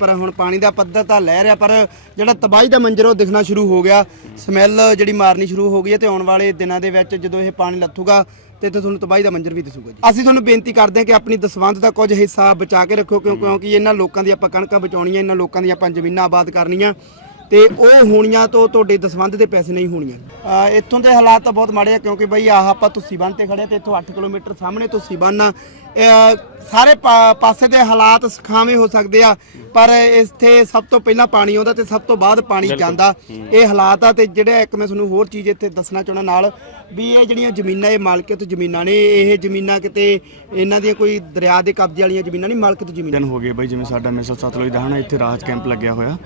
ਪਰ ਹੁਣ ਪਾਣੀ ਦਾ ਪੱਧਰ ਤਾਂ ਲੈ ਰਿਹਾ, ਪਰ ਜਿਹੜਾ ਤਬਾਹੀ ਦਾ ਮੰਜ਼ਰ ਉਹ ਦਿਖਣਾ ਸ਼ੁਰੂ ਹੋ ਗਿਆ। ਸਮੈਲ ਜਿਹੜੀ ਮਾਰਨੀ ਸ਼ੁਰੂ ਹੋ ਗਈ ਹੈ ਤੇ ਆਉਣ ਵਾਲੇ ਦਿਨਾਂ ਦੇ ਵਿੱਚ ਜਦੋਂ ਇਹ ਪਾਣੀ ਲੱਥੂਗਾ, ਤੇ ਇੱਥੇ ਤੁਹਾਨੂੰ ਤਬਾਹੀ ਦਾ ਮੰਜ਼ਰ ਵੀ ਦਿਸੂਗਾ ਜੀ। ਅਸੀਂ ਤੁਹਾਨੂੰ ਬੇਨਤੀ ਕਰਦੇ ਹਾਂ ਕਿ ਆਪਣੀ ਦਸਵੰਧ ਦਾ ਕੁਝ ਹਿੱਸਾ ਬਚਾ ਕੇ ਰੱਖੋ ਕਿਉਂ ਕਿਉਂਕਿ ਇਹਨਾਂ ਲੋਕਾਂ ਦੀ ਆਪਾਂ ਕਣਕਾਂ ਬਚਾਉਣੀਆਂ, ਇਹਨਾਂ ਲੋਕਾਂ ਦੀਆਂ ਆਪਾਂ ਜ਼ਮੀਨਾਂ ਆਬਾਦ ਕਰਨੀਆਂ। ਤੇ ਉਹ ਹੋਣੀਆਂ ਤੋਂ ਤੁਹਾਡੇ ਦਸਵੰਧ ਦੇ ਪੈਸੇ ਨਹੀਂ ਹੋਣੀਆਂ। ਇੱਥੋਂ ਦੇ ਹਾਲਾਤ ਤਾਂ ਬਹੁਤ ਮਾੜੇ ਆ ਕਿਉਂਕਿ ਬਈ ਆਹ ਆਪਾਂ ਤੁਸੀਂ ਬੰਨ ਤੇ ਖੜੇ ਆ ਤੇ ਇੱਥੋਂ 8 ਕਿਲੋਮੀਟਰ ਸਾਹਮਣੇ ਤੁਸੀਂ ਬੰਨ ਆ। ਸਾਰੇ ਪਾਸੇ ਦੇ ਹਾਲਾਤ ਸੁਖਾਵੇਂ ਹੋ ਸਕਦੇ ਆ ਪਰ ਇੱਥੇ ਸਭ ਤੋਂ ਪਹਿਲਾਂ ਪਾਣੀ ਆਉਂਦਾ ਤੇ ਸਭ ਤੋਂ ਬਾਅਦ ਪਾਣੀ ਜਾਂਦਾ। ਇਹ ਹਾਲਾਤ ਆ ਤੇ ਜਿਹੜਾ ਇੱਕ ਮੈਂ ਤੁਹਾਨੂੰ ਹੋਰ ਚੀਜ਼ ਇੱਥੇ ਦੱਸਣਾ ਚਾਹੁੰਦਾ ਨਾਲ ਵੀ ਇਹ ਜਿਹੜੀਆਂ ਜ਼ਮੀਨਾਂ ਇਹ ਮਾਲਕੀਅਤ ਜ਼ਮੀਨਾਂ ਨੇ ਇਹ ਜ਼ਮੀਨਾਂ ਕਿਤੇ ਇਹਨਾਂ ਦੀਆਂ ਕੋਈ ਦਰਿਆ ਦੇ ਕਬਜ਼ੇ ਵਾਲੀਆਂ ਜ਼ਮੀਨਾਂ ਨਹੀਂ ਮਾਲਕੀਅਤ ਜ਼ਮੀਨਾਂ ਹੋ ਗਏ ਬਈ ਜਿਵੇਂ ਸਾਡਾ ਮਿਸਲ ਸਤਲੁਜ ਦਾ ਹਨਾ ਇੱਥੇ ਰਾਹਤ ਕੈਂਪ ਲੱਗਿਆ ਹੋਇਆ।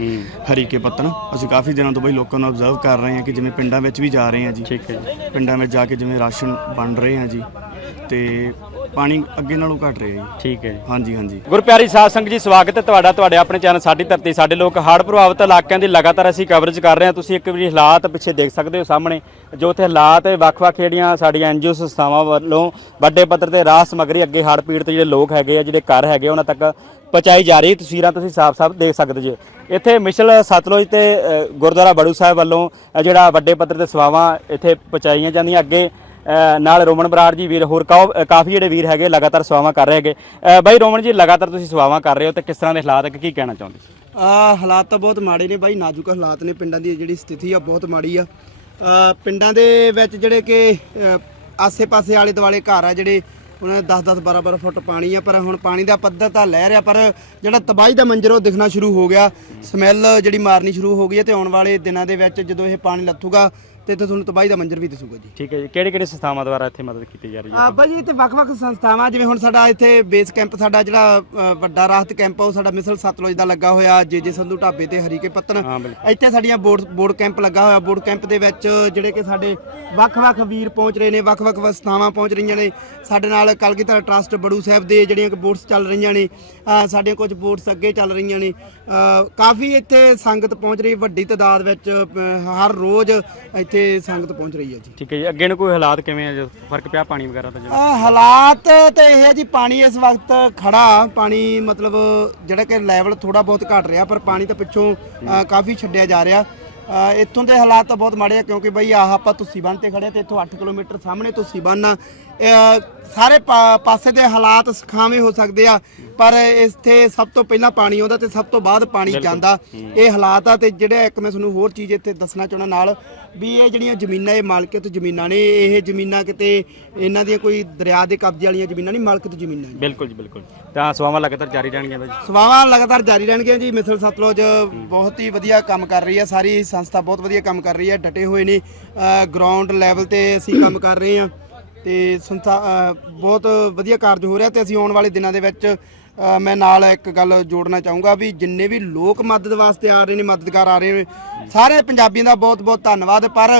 ਹਰੀਕੇ ਪੱਤਨ ਅਸੀਂ ਕਾਫੀ ਦਿਨਾਂ ਤੋਂ ਬਈ ਲੋਕਾਂ ਨੂੰ ਅਬਜ਼ਰਵ ਕਰ ਰਹੇ ਹਾਂ ਕਿ ਜਿਵੇਂ ਪਿੰਡਾਂ ਵਿੱਚ ਵੀ ਜਾ ਰਹੇ ਹਾਂ ਜੀ। ਠੀਕ ਹੈ ਜੀ। ਪਿੰਡਾਂ ਵਿੱਚ ਜਾ ਕੇ ਜਿਵੇਂ ਰਾਸ਼ਨ ਵੰਡ ਰਹੇ ਹਾਂ ਜੀ। ਤੇ ਪਾਣੀ ਅੱਗੇ ਨਾਲੋਂ ਘਟ ਰਿਹਾ ਜੀ। ਠੀਕ ਹੈ ਹਾਂਜੀ ਹਾਂਜੀ। ਗੁਰਪਿਆਰੀ ਸਾਧ ਸੰਗਤ ਜੀ ਸਵਾਗਤ ਹੈ ਤੁਹਾਡਾ ਤੁਹਾਡੇ ਆਪਣੇ ਚੈਨਲ ਸਾਡੀ ਧਰਤੀ ਸਾਡੇ ਲੋਕ ਹੜ੍ਹ ਪ੍ਰਭਾਵਿਤ ਇਲਾਕਿਆਂ ਦੀ ਲਗਾਤਾਰ ਅਸੀਂ ਕਵਰੇਜ ਕਰ ਰਹੇ ਹਾਂ। ਤੁਸੀਂ ਇੱਕ ਵਾਰੀ ਹਾਲਾਤ ਪਿੱਛੇ ਦੇਖ ਸਕਦੇ ਹੋ ਸਾਹਮਣੇ ਜੋ ਉੱਥੇ ਹਾਲਾਤ ਹੈ ਵੱਖ-ਵੱਖ ਜਿਹੜੀਆਂ ਸਾਡੀਆਂ ਐਨਜੀਓ ਸੰਸਥਾਵਾਂ ਵੱਲੋਂ ਵੱਡੇ ਪੱਧਰ ਤੇ ਰਾਹ ਸਮੱਗਰੀ ਅੱਗੇ ਹੜ੍ਹ ਪੀੜਤ ਜਿਹੜੇ ਲੋਕ ਹੈਗੇ ਆ ਜਿਹੜੇ ਘਰ ਹੈਗੇ ਉਹਨਾਂ ਤੱਕ ਪਹੁੰਚਾਈ ਜਾ ਰਹੀ ਤਸਵੀਰਾਂ ਤੁਸੀਂ ਸਾਫ਼-ਸਾਫ਼ ਦੇਖ ਸਕਦੇ ਜੇ। ਇੱਥੇ ਮਿਸ਼ਲ ਸਤਲੁਜ ਤੇ ਗੁਰਦੁਆਰਾ ਬੜੂ ਸਾਹਿਬ ਵੱਲੋਂ ਜਿਹੜਾ ਵੱਡੇ ਪੱਧਰ ਤੇ ਸੇਵਾਵਾਂ ਇੱਥੇ ਪਹੁੰਚਾਈਆਂ ਜਾਂਦੀਆਂ। ਅੱਗੇ ਨਾਲ ਰੋਮਨ ਬਰਾੜ ਜੀ ਵੀਰ, ਹੋਰ ਕਾਫ- ਕਾਫੀ ਜਿਹੜੇ ਵੀਰ ਹੈਗੇ ਲਗਾਤਾਰ ਸੇਵਾਵਾਂ ਕਰ ਰਹੇ ਹੈਗੇ। ਬਾਈ ਰੋਮਨ ਜੀ, ਲਗਾਤਾਰ ਤੁਸੀਂ ਸੇਵਾਵਾਂ ਕਰ ਰਹੇ ਹੋ ਤੇ ਕਿਸ ਤਰ੍ਹਾਂ ਦੇ ਹਾਲਾਤ ਹੈ ਕੀ ਕਹਿਣਾ ਚਾਹੁੰਦੇ ਆ, ਹਾਲਾਤ ਤਾਂ ਬਹੁਤ ਮਾੜੇ ਨੇ ਬਾਈ। ਨਾਜ਼ੁਕ ਹਾਲਾਤ ਨੇ ਪਿੰਡਾਂ ਦੀ ਜਿਹੜੀ ਸਥਿਤੀ ਆ, ਬਹੁਤ ਮਾੜੀ ਆ। ਪਿੰਡਾਂ ਦੇ ਵਿੱਚ ਜਿਹੜੇ ਕਿ ਆਸੇ-ਪਾਸੇ ਆਲੇ ਦੁਆਲੇ ਘਰ ਆ ਜਿਹੜੇ ਉਹਨਾਂ ਦੇ 10-10 12-12 ਫੁੱਟ ਪਾਣੀ ਆ, ਪਰ ਹੁਣ ਪਾਣੀ ਦਾ ਪੱਧਰ ਤਾਂ ਲੈ ਰਿਹਾ, ਪਰ ਜਿਹੜਾ ਤਬਾਹੀ ਦਾ ਮੰਜ਼ਰ ਉਹ ਦਿਖਣਾ ਸ਼ੁਰੂ ਹੋ ਗਿਆ। ਸਮੈਲ ਜਿਹੜੀ ਮਾਰਨੀ ਸ਼ੁਰੂ ਹੋ ਗਈ ਹੈ ਤੇ ਆਉਣ ਵਾਲੇ ਦਿਨਾਂ ਦੇ ਵਿੱਚ ਜਦੋਂ ਇਹ ਪਾਣੀ ਲੱਥੂਗਾ ਤੇ ਇੱਥੇ ਤੁਹਾਨੂੰ ਤਬਾਹੀ ਦਾ ਮੰਜ਼ਰ ਵੀ ਦਿਸੂਗਾ ਜੀ। ਠੀਕ ਹੈ ਜੀ। ਕਿਹੜੇ ਕਿਹੜੇ ਸੰਸਥਾਵਾਂ ਦੁਆਰਾ ਇੱਥੇ ਮਦਦ ਕੀਤੀ ਜਾ ਰਹੀ ਹੈ? ਆ ਬਾਈ ਇੱਥੇ ਵੱਖ-ਵੱਖ ਸੰਸਥਾਵਾਂ ਜਿਵੇਂ ਹੁਣ ਸਾਡਾ ਇੱਥੇ ਬੇਸ ਕੈਂਪ ਸਾਡਾ ਜਿਹੜਾ ਅ, ਵੱਡਾ ਰਾਹਤ ਕੈਂਪ ਆ ਉਹ ਸਾਡਾ ਮਿਸਲ ਸਤਲੁਜ ਦਾ ਲੱਗਾ ਹੋਇਆ ਜੇ ਜੇ ਸੰਧੂ ਢਾਬੇ ਤੇ ਹਰੀਕੇ ਪੱਤਨ ਹਾਂ ਬਿਲਕੁਲ। ਇੱਥੇ ਸਾਡੀਆਂ ਬੋਰਡ ਬੋਰਡ ਕੈਂਪ ਲੱਗਾ ਹੋਇਆ। ਬੋਰਡ ਕੈਂਪ ਦੇ ਵਿੱਚ ਜਿਹੜੇ ਕਿ ਸਾਡੇ ਵੱਖ-ਵੱਖ ਵੀਰ ਪਹੁੰਚ ਰਹੇ ਨੇ ਵੱਖ-ਵੱਖ ਸੰਸਥਾਵਾਂ ਪਹੁੰਚ ਰਹੀਆਂ ਨੇ। ਸਾਡੇ ਨਾਲ ਕਲਗੀਧਰ ਟਰਸਟ ਬੜੂ ਸਾਹਿਬ ਦੇ ਜਿਹੜੀਆਂ ਕਿ ਬੋਰਡਸ ਚੱਲ ਰਹੀਆਂ ਨੇ ਅ, ਸਾਡੀਆਂ ਕੁਝ ਬੋਰਡਸ ਅੱਗੇ ਚੱਲ ਰਹੀਆਂ ਨੇ। ਅ, ਕਾਫੀ ਇੱਥੇ ਸੰਗਤ ਪਹੁੰਚ ਰਹੀ ਵੱਡੀ ਤਾਦਾਦ ਵਿੱਚ ਅ, ਹਰ ਰੋਜ਼ ਇੱਥੇ ਸੰਗਤ ਪਹੁੰਚ ਰਹੀ ਹੈ ਜੀ। ਠੀਕ ਹੈ ਜੀ ਅੱਗੇ ਨੂੰ ਕੋਈ ਹਾਲਾਤ ਕਿਵੇਂ ਆ ਜੋ? ਫ਼ਰਕ ਪਿਆ ਪਾਣੀ ਵਗੈਰਾ ਦਾ ਜਿਹੜਾ? ਅਹ ਹਾਲਾਤ ਤੇ ਇਹ ਹੈ ਜੀ ਪਾਣੀ ਇਸ ਵਕਤ ਖੜਾ ਪਾਣੀ ਮਤਲਬ ਜਿਹੜਾ ਕਿ ਲੈਵਲ ਥੋੜਾ ਬਹੁਤ ਘਟ ਰਿਹਾ ਪਰ ਪਾਣੀ ਤਾਂ ਪਿੱਛੋਂ ਅਹ ਕਾਫੀ ਛੱਡਿਆ ਜਾ ਰਿਹਾ। ਅਹ ਇੱਥੋਂ ਦੇ ਹਾਲਾਤ ਤਾਂ ਬਹੁਤ ਮਾੜੇ ਆ ਕਿਉਂਕਿ ਬਈ ਆਹ ਆਪਾਂ ਤੁਸੀਂ ਬੰਨ ਤੇ ਖੜੇ ਆ ਤੇ ਇੱਥੋਂ 8 ਕਿਲੋਮੀਟਰ ਸਾਹਮਣੇ ਤੁਸੀਂ ਬੰਨ ਆ। ਅਹ ਸਾਰੇ ਪਾ- ਪਾਸੇ ਦੇ ਹਾਲਾਤ ਸੁਖਾਵੇਂ ਹੋ ਸਕਦੇ ਆ। ਪਰ ਇੱਥੇ ਸਭ ਤੋਂ ਪਹਿਲਾਂ ਪਾਣੀ ਆਉਂਦਾ ਤੇ ਸਭ ਤੋਂ ਬਾਅਦ ਪਾਣੀ ਜਾਂਦਾ। ਇਹ ਹਾਲਾਤ ਆ ਤੇ ਜਿਹੜਾ ਇੱਕ ਮੈਂ ਤੁਹਾਨੂੰ ਹੋਰ ਚੀਜ਼ ਇੱਥੇ ਦੱਸਣਾ ਚਾਹੁੰਦਾ ਨਾਲ ਵੀ ਇਹ ਜਿਹੜੀਆਂ ਜ਼ਮੀਨਾਂ ਇਹ ਮਾਲਕੀਅਤ ਜ਼ਮੀਨਾਂ ਨੇ ਇਹ ਜ਼ਮੀਨਾਂ ਕਿਤੇ ਇਹਨਾਂ ਦੀਆਂ ਕੋਈ ਦਰਿਆ ਦੇ ਕਬਜ਼ੇ ਵਾਲੀਆਂ ਜ਼ਮੀਨਾਂ ਨਹੀਂ ਮਾਲਕੀਅਤ ਜ਼ਮੀਨਾਂ ਨੇ। ਬਿਲਕੁਲ ਜੀ ਬਿਲਕੁਲ। ਤਾਂ ਸੇਵਾਵਾਂ ਲਗਾਤਾਰ ਜਾਰੀ ਰਹਿਣਗੀਆਂ ਬਾਈ ਸੇਵਾਵਾਂ ਲਗਾਤਾਰ ਜਾਰੀ ਰਹਿਣਗੀਆਂ ਜੀ। ਮਿਸਲ ਸਤਲੁਜ ਬਹੁਤ ਹੀ ਵਧੀਆ ਕੰਮ ਕਰ ਰਹੀ ਹੈ ਸਾਰੀ ਸੰਸਥਾ ਬਹੁਤ ਵਧੀਆ ਕੰਮ ਕਰ ਰਹੀ ਹੈ ਡਟੇ ਹੋਏ ਨੇ ਗਰਾਊਂਡ ਲੈਵਲ ਤੇ ਅਸੀਂ ਕੰਮ ਕਰ ਰਹੇ ਹਾਂ ਤੇ ਸੰਸਥਾ ਬਹੁਤ ਵਧੀਆ ਕਾਰਜ ਹੋ ਰਿਹਾ ਤੇ ਅਸੀਂ ਆਉਣ ਵਾਲੇ ਦਿਨਾਂ ਦੇ ਵਿੱਚ ਮੈਂ ਨਾਲ ਇੱਕ ਗੱਲ ਜੋੜਨਾ ਚਾਹੂੰਗਾ ਵੀ ਜਿੰਨੇ ਵੀ ਲੋਕ ਮਦਦ ਵਾਸਤੇ ਆ ਰਹੇ ਨੇ, ਮਦਦਗਾਰ ਆ ਰਹੇ ਨੇ, ਸਾਰੇ ਪੰਜਾਬੀਆਂ ਦਾ ਬਹੁਤ ਬਹੁਤ ਧੰਨਵਾਦ। ਪਰ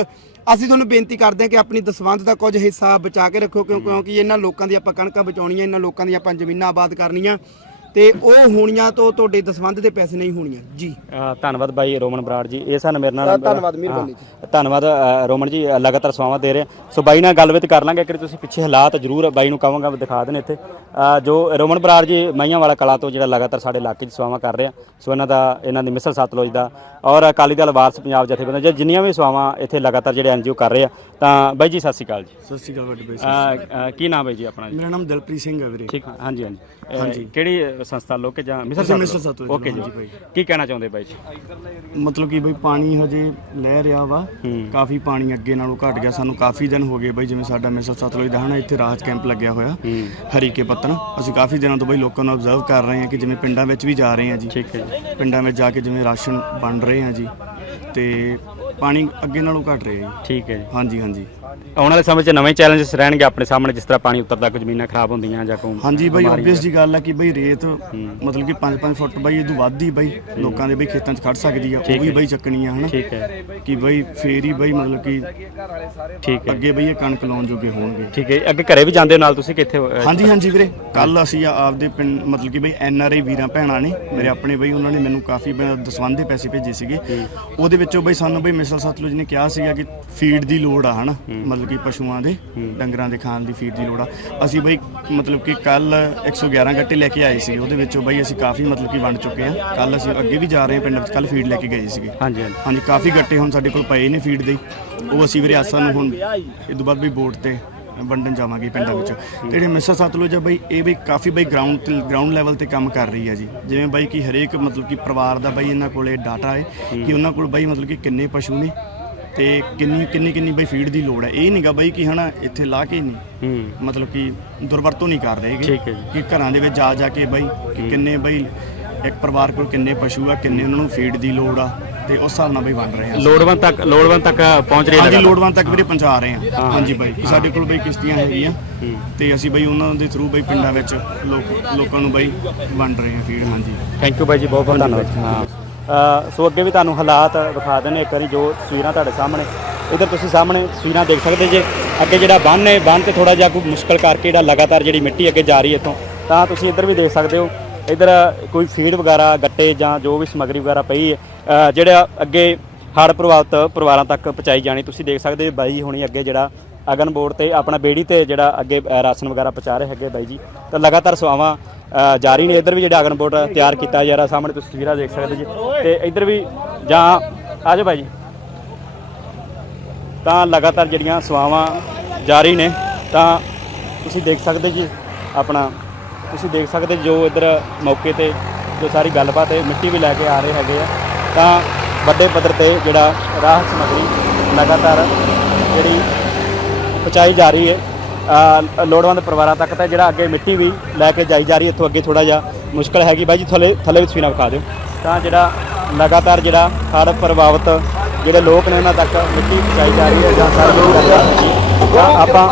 ਅਸੀਂ ਤੁਹਾਨੂੰ ਬੇਨਤੀ ਕਰਦੇ ਹਾਂ ਕਿ ਆਪਣੀ ਦਸਵੰਧ ਦਾ ਕੁਝ ਹਿੱਸਾ ਬਚਾ ਕੇ ਰੱਖੋ, ਕਿਉਂ ਕਿਉਂਕਿ ਇਹਨਾਂ ਲੋਕਾਂ ਦੀ ਆਪਾਂ ਕਣਕਾਂ ਬਚਾਉਣੀਆਂ, ਇਹਨਾਂ ਲੋਕਾਂ ਦੀਆਂ ਆਪਾਂ ਜ਼ਮੀਨਾਂ ਆਬਾਦ ਕਰਨੀਆਂ। ਤੇ ਉਹ ਹੋਣੀਆਂ ਤੋਂ ਤੁਹਾਡੇ ਦਸਵੰਧ ਦੇ ਪੈਸੇ ਨਹੀਂ ਹੋਣੀਆਂ। ਜੀ। ਅ, ਧੰਨਵਾਦ ਬਾਈ ਰੋਮਨ ਬਰਾੜ ਜੀ। ਇਹ ਸਨ ਮੇਰੇ ਨਾਲ ਅ, ਧੰਨਵਾਦ, ਮਿਹਰਬਾਨੀ ਹਾਂ, ਧੰਨਵਾਦ ਅ, ਰੋਮਨ ਜੀ ਅ, ਲਗਾਤਾਰ ਸੇਵਾਵਾਂ ਦੇ ਰਹੇ। ਸੋ ਬਾਈ ਨਾਲ ਗੱਲਬਾਤ ਕਰ ਲਾਂਗੇ ਕਿ ਤੁਸੀਂ ਪਿੱਛੇ ਹਾਲਾਤ ਜ਼ਰੂਰ ਬਾਈ ਨੂੰ ਕਹਾਂਗਾ ਦਿਖਾ ਦੇਣ ਇੱਥੇ। ਅ, ਜੋ ਰੋਮਨ ਬਰਾੜ ਜੀ ਮਈਆਂ ਵਾਲਾ ਕਲਾ ਤੋਂ ਜਿਹੜਾ ਲਗਾਤਾਰ ਸਾਡੇ ਇਲਾਕੇ 'ਚ ਸੇਵਾਵਾਂ ਕਰ ਰਹੇ ਆ। ਸੋ ਇਹਨਾਂ ਦਾ ਇਹਨਾਂ ਦੀ ਮਿਸਲ ਸਤਲੁਜ ਦਾ ਔਰ ਅਕਾਲੀ ਦਲ ਵਾਰਸ ਪੰਜਾਬ ਜਥੇਬੰਦੀ ਜੇ ਜਿੰਨੀਆਂ ਵੀ ਸੇਵਾਵਾਂ ਇੱਥੇ ਲਗਾਤਾਰ ਜਿਹੜੇ ਐਨਜੀਓ ਕਰ ਰਹੇ ਆ ਤਾਂ ਬਾਈ ਜੀ ਸਤਿ ਸ਼੍ਰੀ ਅਕਾਲ ਜੀ। ਸਤਿ ਸ਼੍ਰੀ ਅਕਾਲ ਵੱਡੇ ਬਾਈ ਅ, ਅ, ਕੀ ਨਾਮ ਹੈ ਜੀ ਆਪਣਾ ਜੀ? ਮੇਰਾ ਨਾਮ ਦਿਲਪ੍ਰੀਤ ਸਿੰਘ ਹੈ ਵੀਰੇ। ਠੀਕ ਹਾਂਜੀ ਹਾਂਜੀ। ਹਾਂਜੀ। ਕਿਹੜੀ ਅ, ਸੰਸਥਾ ਲੋਕੇ ਜਾਂ ਅਸੀਂ ਸਤਲੁਜ ਓਕੇ ਜੀ। ਹਾਂਜੀ ਬਾਈ। ਕੀ ਕਹਿਣਾ ਚਾਹੁੰਦੇ ਬਾਈ ਜੀ ਮਤਲਬ ਕਿ ਬਈ ਪਾਣੀ ਹਜੇ ਲੈ ਰਿਹਾ ਵਾ। ਹੂੰ। ਕਾਫੀ ਪਾਣੀ ਅੱਗੇ ਨਾਲੋਂ ਘਟ ਗਿਆ। ਸਾਨੂੰ ਕਾਫੀ ਦਿਨ ਹੋ ਗਏ ਬਈ ਜਿਵੇਂ ਸਾਡਾ ਮਿਸਲ ਸਤਲੁਜ ਦਾ ਹਨਾ ਇੱਥੇ ਰਾਹਤ ਕੈਂਪ ਲੱਗਿਆ ਹੋਇਆ। ਹੂੰ। ਹਰੀਕੇ ਪੱਤਨ ਅਸੀਂ ਕਾਫੀ ਦਿਨਾਂ ਤੋਂ ਬਈ ਲੋਕਾਂ ਨੂੰ ਅਬਜ਼ਰਵ ਕਰ ਰਹੇ ਹਾਂ ਕਿ ਜਿਵੇਂ ਪਿੰਡਾਂ ਵਿੱਚ ਵੀ ਜਾ ਰਹੇ ਹਾਂ ਜੀ। ਠੀਕ ਹੈ ਜੀ। ਪਿੰਡਾਂ ਵਿੱਚ ਜਾ ਕੇ ਜਿਵੇਂ ਰਾਸ਼ਨ ਵੰਡ ਰਹੇ ਹਾਂ ਜੀ। ਤੇ ਪਾਣੀ ਅੱਗੇ ਨਾਲੋਂ ਘਟ ਰਿਹਾ ਜੀ। ਠੀਕ ਹੈ ਜੀ। ਹਾਂਜੀ ਹਾਂਜੀ। ਆਉਣ ਵਾਲੇ ਸਮੇਂ 'ਚ ਨਵੇਂ ਚੈਲੰਜਸ ਰਹਿਣਗੇ ਆਪਣੇ ਸਾਹਮਣੇ ਜਿਸ ਤਰ੍ਹਾਂ ਪਾਣੀ ਉਤਰਦਾ ਕੁਝ ਜ਼ਮੀਨਾਂ ਖਰਾਬ ਹੁੰਦੀਆਂ ਜਾਂ ਕੋਈ ਹਾਂਜੀ ਬਈ ਬਿਮਾਰੀ ਆਬਵੀਅਸ ਜੀ ਗੱਲ ਹੈ ਕਿ ਬਈ ਰੇਤ ਮਤਲਬ ਕਿ 5-5 ਫੁੱਟ ਬਈ ਇਹ ਤੋਂ ਵੱਧ ਹੀ ਬਈ ਲੋਕਾਂ ਦੇ ਬਈ ਖੇਤਾਂ 'ਚ ਖੜ ਸਕਦੀ ਆ ਉਹ ਵੀ ਬਈ ਚੱਕਣੀ ਆ ਹਨਾ। ਠੀਕ ਹੈ। ਕਿ ਬਈ ਫੇਰ ਹੀ ਬਈ ਮਤਲਬ ਕਿ ਠੀਕ ਹੈ। ਅੱਗੇ ਬਈ ਇਹ ਕਣਕ ਲਾਉਣ ਜੋਗੇ ਹੋਣਗੇ। ਠੀਕ ਹੈ। ਅੱਗੇ ਘਰੇ ਵੀ ਜਾਂਦੇ ਹੋ ਨਾਲ ਤੁਸੀਂ ਕਿੱਥੇ ਹਾਂਜੀ ਹਾਂਜੀ ਵੀਰੇ। ਕੱਲ ਅਸੀਂ ਆ- ਆਪਦੇ ਪਿੰਡ ਮਤਲਬ ਕਿ ਬਈ ਐਨ ਆਰ ਆਈ ਵੀਰਾਂ ਭੈਣਾਂ ਨੇ ਮੇਰੇ ਆਪਣੇ ਬਈ ਉਹਨਾਂ ਨੇ ਮੈਨੂੰ ਕਾਫੀ ਬ- ਦਸਵੰਧ ਦੇ ਪੈਸੇ ਭੇਜੇ ਸੀਗੇ। ਉਹਦੇ ਵਿੱਚੋਂ ਬਈ ਸਾਨੂੰ ਬਈ ਮਿਸਲ ਸਤਲੁਜ ਨੇ ਕਿਹਾ ਸੀਗਾ ਕਿ ਫੀਡ ਦੀ ਲੋੜ ਆ ਹਨਾ। ਮਤਲਬ ਕਿ ਪਸ਼ੂਆਂ ਦੇ ਡੰਗਰਾਂ ਦੇ ਖਾਣ ਦੀ ਫੀਡ ਦੀ ਲੋੜ ਆ। ਅਸੀਂ ਬਈ ਮਤਲਬ ਕਿ ਕੱਲ 111 ਗੱਟੇ ਲੈ ਕੇ ਆਏ ਸੀ ਉਹਦੇ ਵਿੱਚੋਂ ਬਈ ਅਸੀਂ ਕਾਫੀ ਮਤਲਬ ਕਿ ਵੰਡ ਚੁੱਕੇ ਆ। ਕੱਲ ਅਸੀਂ ਅੱਗੇ ਵੀ ਜਾ ਰਹੇ ਹਾਂ ਪਿੰਡ ਵਿੱਚ ਕੱਲ ਫੀਡ ਲੈ ਕੇ ਗਏ ਸੀਗੇ। ਹਾਂਜੀ ਹਾਂਜੀ। ਹਾਂਜੀ ਕਾਫੀ ਗੱਟੇ ਹੁਣ ਸਾਡੇ ਕੋਲ ਪਏ ਨੇ ਫੀਡ ਦੇ। ਉਹ ਅਸੀਂ ਵੀਰੇ ਆਸਾਂ ਨੂੰ ਹੁਣ ਇਹ ਤੋਂ ਬਾਅਦ ਵੀ ਬੋਰਡ ਤੇ ਵੰਡਣ ਜਾਵਾਂਗੇ ਪਿੰਡਾਂ ਵਿੱਚ। ਜਿਹੜੇ ਮਿਸਰ ਸਤਲੁਜ ਆ ਬਈ ਇਹ ਬਈ ਕਾਫੀ ਬਈ ਗਰਾਊਂਡ ਤੇ ਗਰਾਊਂਡ ਲੈਵਲ ਤੇ ਕੰਮ ਕਰ ਰਹੀ ਹੈ ਜੀ। ਜਿਵੇਂ ਬਈ ਕਿ ਹਰੇਕ ਮਤਲਬ ਕਿ ਪਰਿਵਾਰ ਦਾ ਬਈ ਇਹਨਾਂ ਕੋਲੇ ਡਾਟਾ ਹੈ। ਕਿ ਉਹਨਾਂ ਕੋਲ ਬਈ ਮਤਲਬ ਕਿ ਕਿੰਨੇ ਪਸ਼ੂ ਨੇ ਤੇ ਕਿੰਨੀ ਕਿੰਨੀ ਕਿੰਨੀ ਬਈ ਫੀਡ ਦੀ ਲੋੜ ਹੈ। ਇਹ ਨਹੀਂਗਾ ਬਈ ਕਿ ਹਨਾ ਇੱਥੇ ਲਾ ਕੇ ਨਹੀਂ ਹੂੰ। ਮਤਲਬ ਕਿ ਦੁਰਵਰਤੋਂ ਨਹੀਂ ਕਰ ਰਹੇ ਗੇ। ਠੀਕ ਹੈ ਜੀ। ਕਿ ਘਰਾਂ ਦੇ ਵਿੱਚ ਜਾ ਜਾ ਕੇ ਬਈ ਕਿ ਕਿੰਨੇ ਬਈ ਇੱਕ ਪਰਿਵਾਰ ਕੋਲ ਕਿੰਨੇ ਪਸ਼ੂ ਆ ਕਿੰਨੇ ਉਹਨਾਂ ਨੂੰ ਫੀਡ ਦੀ ਲੋੜ ਆ ਤੇ ਉਸ ਹਿਸਾਬ ਨਾਲ ਬਈ ਵੰਡ ਰਹੇ ਆ ਲੋੜਵੰਦ ਤੱਕ ਲੋੜਵੰਦ ਤੱਕ ਪਹੁੰਚ ਰਹੀ ਹੈ ਹਾਂਜੀ ਲਗਾਤਾਰ। ਲੋੜਵੰਦ ਤੱਕ ਵੀਰੇ ਪਹੁੰਚਾ ਰਹੇ ਆ। ਹਾਂਜੀ ਬਾਈ ਕਿ ਸਾਡੇ ਕੋਲ ਬਈ ਕਿਸ਼ਤੀਆਂ ਹੈਗੀਆਂ। ਤੇ ਅਸੀਂ ਬਈ ਉਹਨਾਂ ਦੇ ਥਰੂ ਬਈ ਪਿੰਡਾਂ ਵਿੱਚ ਲੋਕ ਲੋਕਾਂ ਨੂੰ ਬਈ ਵੰਡ ਰਹੇ ਆ ਫੀਡ ਹਾਂਜੀ। ਥੈਂਕ ਯੂ ਬਾਈ ਜੀ ਬਹੁਤ ਬਹੁਤ ਧੰਨਵਾਦ। ਹਾਂ। ਸੋ ਅੱਗੇ ਵੀ ਤੁਹਾਨੂੰ ਹਾਲਾਤ ਵਿਖਾ ਦਿੰਦੇ ਇੱਕ ਵਾਰੀ ਜੋ ਤਸਵੀਰਾਂ ਤੁਹਾਡੇ ਸਾਹਮਣੇ। ਇਧਰ ਤੁਸੀਂ ਸਾਹਮਣੇ ਤਸਵੀਰਾਂ ਦੇਖ ਸਕਦੇ ਜੇ। ਅੱਗੇ ਜਿਹੜਾ ਬੰਨ ਹੈ, ਬੰਨ ਤੇ ਥੋੜਾ ਜਿਹਾ ਕੋਈ ਮੁਸ਼ਕਲ ਕਰਕੇ ਜਿਹੜਾ ਲਗਾਤਾਰ ਜਿਹੜੀ ਮਿੱਟੀ ਅੱਗੇ ਜਾ ਰਹੀ ਹੈ ਇੱਥੋਂ, ਤਾਂ ਤੁਸੀਂ ਇੱਧਰ ਵੀ ਦੇਖ ਸਕਦੇ ਹੋ। ਇਧਰ ਕੋਈ ਫੀਡ ਵਗੈਰਾ, ਗੱਟੇ ਜਾਂ ਜੋ ਵੀ ਸਮੱਗਰੀ ਵਗੈਰਾ ਪਈ ਹੈ ਜਿਹੜਾ ਅੱਗੇ ਹੜ੍ਹ ਪ੍ਰਭਾਵਿਤ ਪਰਿਵਾਰਾਂ ਤੱਕ ਪਹੁੰਚਾਈ ਜਾਣੀ, ਤੁਸੀਂ ਦੇਖ ਸਕਦੇ ਹੋ, ਬਾਈ ਹੁਣੀ ਅੱਗੇ ਜਿਹੜਾ ਅਗਨ ਬੋਰਡ ਤੇ ਆਪਣਾ ਬੇੜੀ ਤੇ ਜਿਹੜਾ ਅੱਗੇ ਅ, ਰਾਸ਼ਨ ਵਗੈਰਾ ਪਹੁੰਚਾ ਰਹੇ ਹੈਗੇ ਬਾਈ ਜੀ। ਤਾਂ ਲਗਾਤਾਰ ਸੇਵਾਵਾਂ ਅ, ਜਾਰੀ ਨੇ। ਇੱਧਰ ਵੀ ਜਿਹੜਾ ਅਗਨ ਬੋਰਡ ਤਿਆਰ ਕੀਤਾ ਜਾ ਰਿਹਾ ਸਾਹਮਣੇ ਤੁਸੀਂ ਤਸਵੀਰਾਂ ਦੇਖ ਸਕਦੇ ਜੀ। ਤੇ ਇੱਧਰ ਵੀ ਜਾਂ ਆ ਜਾਓ ਬਾਈ ਜੀ। ਤਾਂ ਲਗਾਤਾਰ ਜਿਹੜੀਆਂ ਸੇਵਾਵਾਂ ਜਾਰੀ ਨੇ ਤਾਂ ਤੁਸੀਂ ਦੇਖ ਸਕਦੇ ਜੀ ਆਪਣਾ ਤੁਸੀਂ ਦੇਖ ਸਕਦੇ ਜੋ ਇੱਧਰ ਮੌਕੇ ਤੇ ਜੋ ਸਾਰੀ ਗੱਲਬਾਤ ਹੈ ਮਿੱਟੀ ਵੀ ਲੈ ਕੇ ਆ ਰਹੇ ਹੈਗੇ ਆ। ਤਾਂ ਵੱਡੇ ਪੱਧਰ ਤੇ ਜਿਹੜਾ ਰਾਹਤ ਸਮੱਗਰੀ ਲਗਾਤਾਰ ਜਿਹੜੀ ਪਹੁੰਚਾਈ ਜਾ ਰਹੀ ਹੈ। ਲੋੜਵੰਦ ਪਰਿਵਾਰਾਂ ਤੱਕ ਤਾਂ ਜਿਹੜਾ ਅੱਗੇ ਮਿੱਟੀ ਵੀ ਲੈ ਕੇ ਜਾਈ ਜਾ ਰਹੀ ਹੈ ਇੱਥੋਂ ਅੱਗੇ ਥੋੜਾ ਜਿਹਾ ਮੁਸ਼ਕਲ ਹੈਗੀ। ਬਾਈ ਜੀ ਥੱਲੇ ਥੱਲੇ ਵੀ ਤਸਵੀਰਾਂ ਵਿਖਾ ਦਿਓ। ਤਾਂ ਜਿਹੜਾ ਲਗਾਤਾਰ ਜਿਹੜਾ ਹੜ੍ਹ ਪ੍ਰਭਾਵਿਤ ਜਿਹੜੇ ਲੋਕ ਨੇ ਉਹਨਾਂ ਤੱਕ ਮਿੱਟੀ ਪਹੁੰਚਾਈ ਜਾ ਰਹੀ ਹੈ ਜਾਂ ਸਾਰੀ ਜਿਹੜੀ ਆਪਾਂ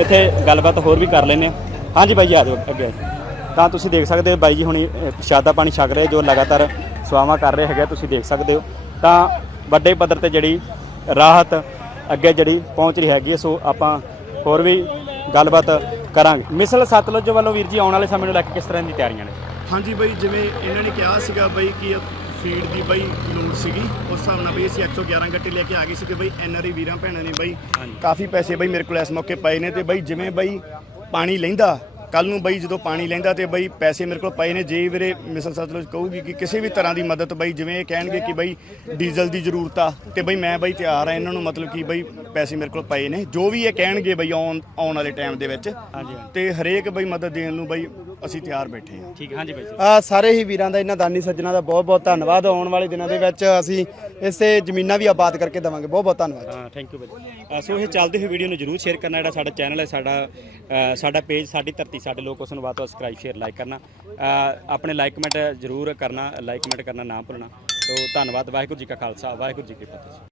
ਇੱਥੇ ਗੱਲਬਾਤ ਹੋਰ ਵੀ ਕਰ ਲੈਂਦੇ ਹਾਂ। ਹਾਂਜੀ ਬਾਈ ਜੀ ਆ ਜਾਓ ਅੱਗੇ। ਤਾਂ ਤੁਸੀਂ ਦੇਖ ਸਕਦੇ ਹੋ ਬਾਈ ਜੀ ਹੁਣੀ ਅ, ਪ੍ਰਸ਼ਾਦਾ ਪਾਣੀ ਛਕ ਰਹੇ ਜੋ ਲਗਾਤਾਰ ਸੇਵਾਵਾਂ ਕਰ ਰਹੇ ਹੈਗੇ ਤੁਸੀਂ ਦੇਖ ਸਕਦੇ ਹੋ। ਤਾਂ ਵੱਡੇ ਪੱਧਰ ਤੇ ਜਿਹੜੀ ਰਾਹਤ ਅੱਗੇ ਜਿਹੜੀ ਪਹੁੰਚ ਰਹੀ ਹੈਗੀ। ਸੋ ਆਪਾਂ ਹੋਰ ਵੀ ਗੱਲਬਾਤ ਕਰਾਂਗੇ। ਮਿਸਲ ਸਤਲੁਜ ਵੱਲੋਂ ਵੀਰ ਜੀ ਆਉਣ ਵਾਲੇ ਸਮੇਂ ਨੂੰ ਲੈ ਕੇ ਕਿਸ ਤਰ੍ਹਾਂ ਦੀ ਤਿਆਰੀਆਂ ਨੇ? ਹਾਂਜੀ ਬਈ ਜਿਵੇਂ ਇਹਨਾਂ ਨੇ ਕਿਹਾ ਸੀਗਾ ਬਈ ਕਿ ਫੀਡ ਦੀ ਬਈ ਲੋੜ ਸੀਗੀ ਉਸ ਹਿਸਾਬ ਨਾਲ ਬਈ ਅਸੀਂ 111 ਗੱਟੇ ਲੈ ਕੇ ਆ ਗਏ ਸੀਗੇ ਬਈ ਐਨਆਰਆਈ ਵੀਰਾਂ ਭੈਣਾਂ ਨੇ ਬਈ। ਕਾਫੀ ਪੈਸੇ ਬਈ ਮੇਰੇ ਕੋਲ ਇਸ ਮੌਕੇ ਪਏ ਨੇ ਤੇ ਬਈ ਜਿਵੇਂ ਬਈ ਪਾਣੀ ਲੈਂਦਾ ਕੱਲ ਨੂੰ ਬਈ ਜਦੋਂ ਪਾਣੀ ਲੈਂਦਾ ਤੇ ਬਈ ਪੈਸੇ ਮੇਰੇ ਕੋਲ ਪਏ ਨੇ ਜੇ ਵੀਰੇ ਮਿਸਲ ਸਤਲੁਜ ਕਹੂਗੀ ਕਿ ਕਿਸੇ ਵੀ ਤਰ੍ਹਾਂ ਦੀ ਮਦਦ ਬਈ ਜਿਵੇਂ ਇਹ ਕਹਿਣਗੇ ਕਿ ਬਈ ਡੀਜ਼ਲ ਦੀ ਜ਼ਰੂਰਤ ਆ ਤੇ ਬਈ ਮੈਂ ਬਈ ਤਿਆਰ ਆ ਇਹਨਾਂ ਨੂੰ ਮਤਲਬ ਕਿ ਬਈ ਪੈਸੇ ਮੇਰੇ ਕੋਲ ਪਏ ਨੇ। ਜੋ ਵੀ ਇਹ ਕਹਿਣਗੇ ਬਈ ਆਉਣ ਆਉਣ ਵਾਲੇ ਟਾਈਮ ਦੇ ਵਿੱਚ ਤੇ ਹਰੇਕ ਬਈ ਮਦਦ ਦੇਣ ਨੂੰ ਬਈ ਅਸੀਂ ਤਿਆਰ ਬੈਠੇ ਹਾਂ। ਠੀਕ ਹਾਂਜੀ ਬਾਈ ਜੀ। ਆ ਸਾਰੇ ਹੀ ਵੀਰਾਂ ਦਾ ਇਹਨਾਂ ਦਾਨੀ ਸੱਜਣਾ ਦਾ ਬਹੁਤ ਬਹੁਤ ਧੰਨਵਾਦ। ਆਉਣ ਵਾਲੇ ਦਿਨਾਂ ਦੇ ਵਿੱਚ ਅਸੀਂ ਇਸੇ ਜ਼ਮੀਨਾਂ ਵੀ ਆਬਾਦ ਕਰਕੇ ਦੇਵਾਂਗੇ। ਬਹੁਤ ਬਹੁਤ ਧੰਨਵਾਦ ਹਾਂ ਥੈਂਕ ਯੂ ਬਾਈ ਅ, ਸੋ ਇਹ ਚੱਲਦੇ ਹੋਏ ਵੀਡੀਓ ਨੂੰ ਜਰੂਰ ਸ਼ੇਅਰ ਕਰਨਾ ਜਿਹੜਾ ਸਾਡਾ ਚੈਨਲ ਹੈ ਸਾਡਾ ਅ, ਸਾਡਾ ਪੇਜ ਸਾਡੀ ਧਰਤੀ ਸਾਡੇ ਲੋਕ ਉਸ ਨੂੰ ਬਾਤ ਸਬਸਕ੍ਰਾਈਬ ਸ਼ੇਅਰ ਲਾਈਕ ਕਰਨਾ। ਅ, ਆਪਣੇ ਲਾਈਕ ਕਮੈਂਟ ਜਰੂਰ ਕਰਨਾ ਲਾਈਕ ਕਮੈਂਟ ਕਰਨਾ ਨਾ ਭੁੱਲਣਾ। ਸੋ ਧੰਨਵਾਦ ਵਾਹਿਗੁਰੂ ਜੀ ਕਾ ਖਾਲਸਾ ਵਾਹਿਗੁਰੂ ਜੀ ਕੀ ਫਤਿਹ।